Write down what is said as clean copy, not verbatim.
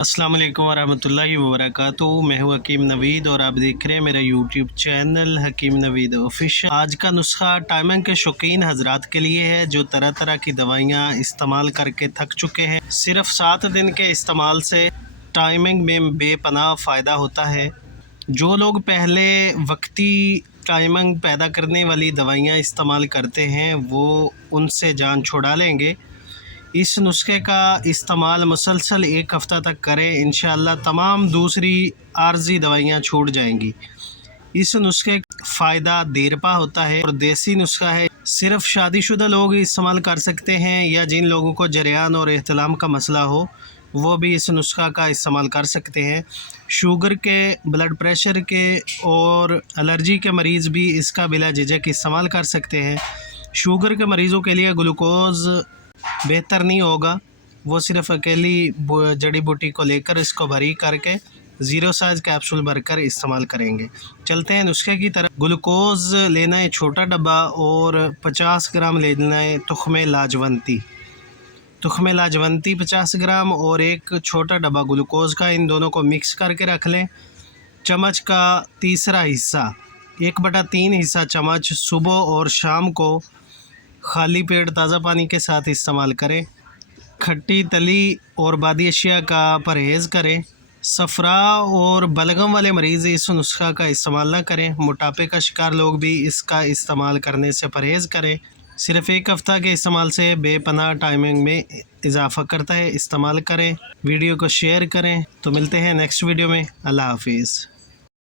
अस्सलाम वालेकुम वरहमतुल्लाहि वबरकातुहू। मैं हूँ हकीम नवीद और आप देख रहे हैं मेरा यूट्यूब चैनल हकीम नवीद ऑफिशियल। आज का नुस्खा टाइमिंग के शौकीन हजरात के लिए है जो तरह तरह की दवाइयाँ इस्तेमाल करके थक चुके हैं। सिर्फ 7 दिन के इस्तेमाल से टाइमिंग में बेपनाह फ़ायदा होता है। जो लोग पहले वक्ती टाइमिंग पैदा करने वाली दवाइयाँ इस्तेमाल करते हैं वो उनसे जान छुड़ा लेंगे। इस नुस्खे का इस्तेमाल मुसलसल 1 हफ़्ता तक करें, इंशाअल्लाह तमाम दूसरी आर्जी दवाइयाँ छूट जाएंगी। इस नुस्खे का फ़ायदा देरपा होता है और देसी नुस्खा है। सिर्फ शादीशुदा लोग इस्तेमाल कर सकते हैं या जिन लोगों को जरियान और एहतलाम का मसला हो वो भी इस नुस्खा का इस्तेमाल कर सकते हैं। शुगर के, ब्लड प्रेशर के और एलर्जी के मरीज़ भी इसका बिला झिझक इस्तेमाल कर सकते हैं। शुगर के मरीज़ों के लिए ग्लूकोज़ बेहतर नहीं होगा, वो सिर्फ अकेली जड़ी बूटी को लेकर इसको भरी करके 0 साइज़ कैप्सूल भरकर इस्तेमाल करेंगे। चलते हैं नुस्खे की तरफ। ग्लूकोज़ लेना है छोटा डब्बा और 50 ग्राम लेना है तुख्मे लाजवंती। तुख्मे लाजवंती 50 ग्राम और एक छोटा डब्बा ग्लूकोज़ का, इन दोनों को मिक्स करके रख लें। चम्मच का तीसरा हिस्सा, 1/3 हिस्सा चम्मच सुबह और शाम को खाली पेट ताज़ा पानी के साथ इस्तेमाल करें। खट्टी तली और बादी अशिया का परहेज़ करें। सफ़रा और बलगम वाले मरीज़ इस नुस्खा का इस्तेमाल ना करें। मोटापे का शिकार लोग भी इसका इस्तेमाल करने से परहेज़ करें। सिर्फ़ 1 हफ़्ता के इस्तेमाल से बेपनाह टाइमिंग में इजाफ़ा करता है। इस्तेमाल करें, वीडियो को शेयर करें। तो मिलते हैं नेक्स्ट वीडियो में। अल्लाह हाफिज़।